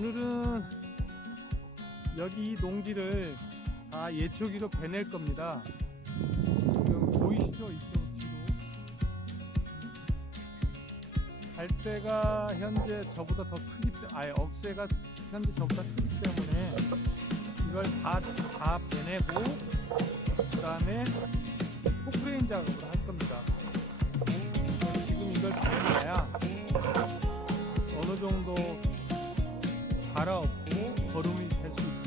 오늘은 여기 이 농지를 다 예초기로 베낼 겁니다. 지금 보이시죠? 이쪽 뒤로. 갈대가 현재 저보다 더 크기 때문에, 아예 억새가 현재 저보다 크기 때문에 이걸 다, 다 베내고, 그 다음에 포크레인 작업을 할 겁니다. 지금 이걸 베내야 갈아엎고 거름이 될 수 있습니다.